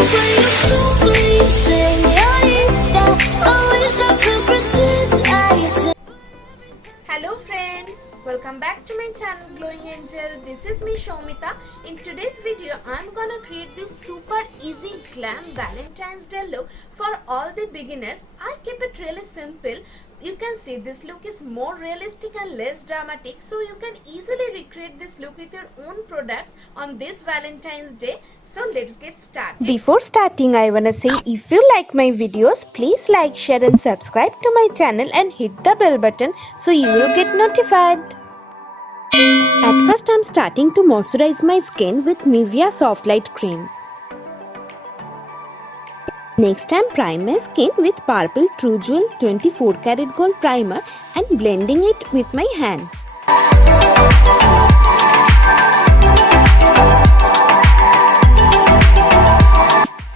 When you don't believe, señorita, I wish I could pretend I did. Hello friends, welcome back to my channel Glowing Angel. This is me Shomita. In today's video I'm gonna create this super easy glam Valentine's Day look for all the beginners. I keep it really simple. You can see this look is more realistic and less dramatic, so you can easily recreate this look with your own products on this Valentine's Day. So let's get started. Before starting, I wanna say if you like my videos, please like, share and subscribe to my channel and hit the bell button so you will get notified. At first, I'm starting to moisturize my skin with Nivea Soft Light Cream. Next, I'm priming my skin with Purple True Jewel 24 karat gold primer and blending it with my hands.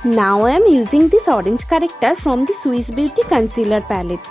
Now I am using this orange corrector from the Swiss Beauty Concealer palette.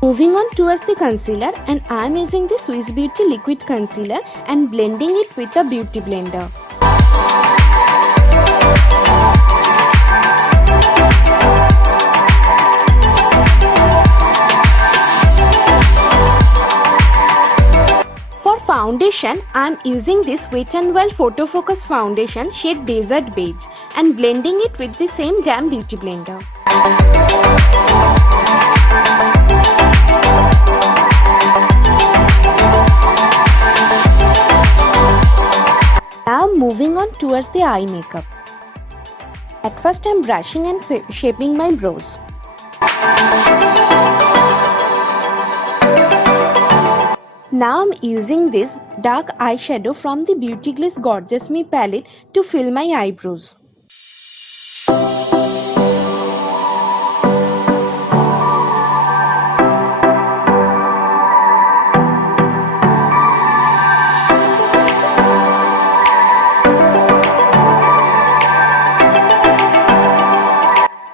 Moving on towards the concealer, and I am using the Swiss Beauty Liquid Concealer and blending it with a beauty blender. For foundation, I am using this Wet n Wild Photo Focus Foundation shade Desert Beige and blending it with the same damn beauty blender. Now moving on towards the eye makeup. At first I am brushing and shaping my brows. Now I am using this dark eyeshadow from the Beauty Gliss Gorgeous Me palette to fill my eyebrows.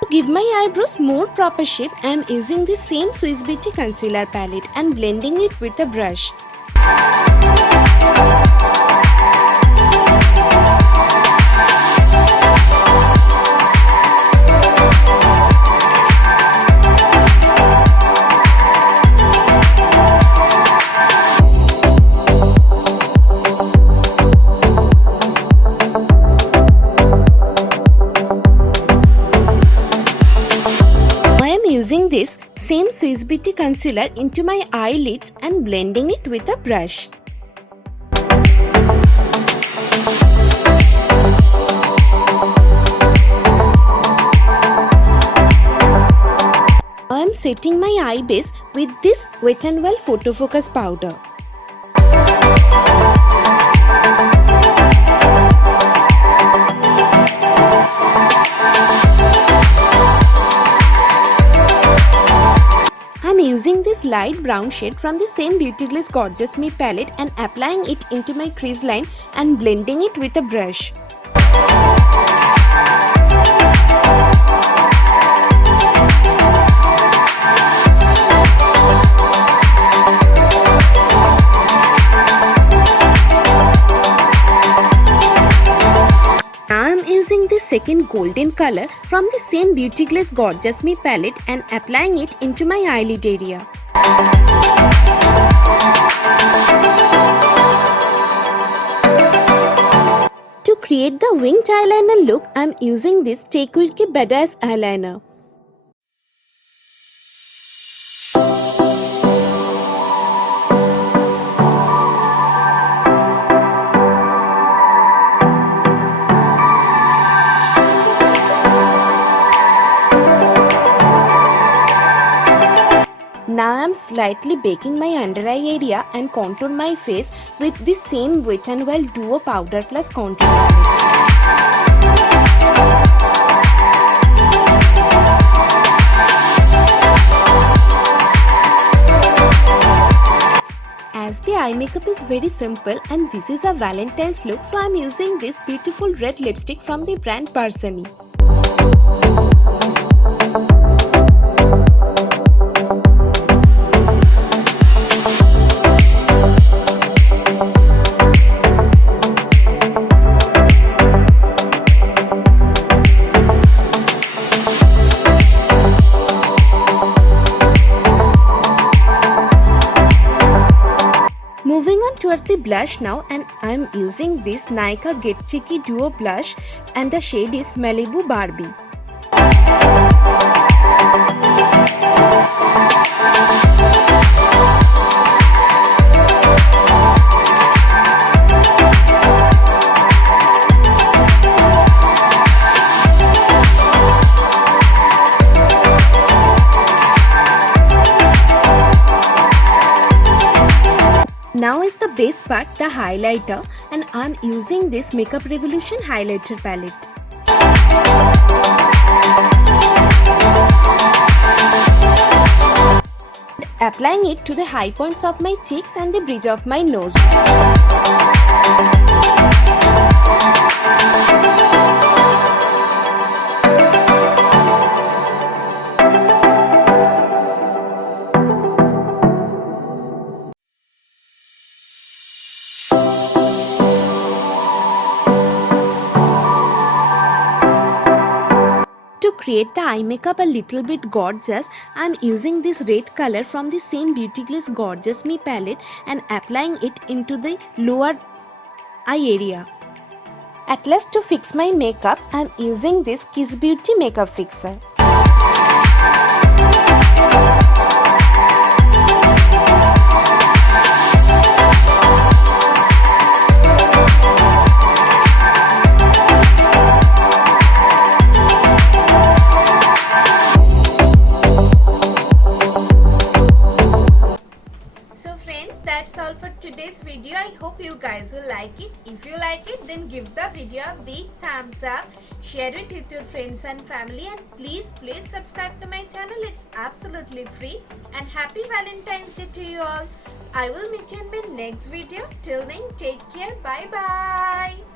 To give my eyebrows more proper shape, I am using the same Swiss Beauty Concealer palette and blending it with a brush. Using this same Swiss Beauty concealer into my eyelids and blending it with a brush. I am setting my eye base with this Wet n Wild Photo Focus powder. Using this light brown shade from the same Beauty Gliss Gorgeous Me palette and applying it into my crease line and blending it with a brush. Now I am using the second golden color from the same Beauty Gliss Gorgeous Me palette and applying it into my eyelid area. To create the winged eyeliner look, I am using this Stay Quirky Badass eyeliner. Now I am lightly baking my under eye area and contour my face with the same Wet n Wild Duo Powder Plus Contour Palette. As the eye makeup is very simple and this is a Valentine's look, so I am using this beautiful red lipstick from the brand Barsani. Moving on towards the blush now, and I am using this Nykaa Get Cheeky Duo Blush and the shade is Malibu Barbie. Now is the best part, the highlighter, and I am using this Makeup Revolution highlighter palette. Applying it to the high points of my cheeks and the bridge of my nose. To create the eye makeup a little bit gorgeous, I am using this red color from the same Beauty Glaze Gorgeous Me palette and applying it into the lower eye area. At last, to fix my makeup, I am using this Kiss Beauty makeup fixer. That's all for today's video. I hope you guys will like it. If you like it, then give the video a big thumbs up, share it with your friends and family, and please subscribe to my channel. It's absolutely free. And happy Valentine's Day to you all. I will meet you in my next video. Till then, take care. Bye bye.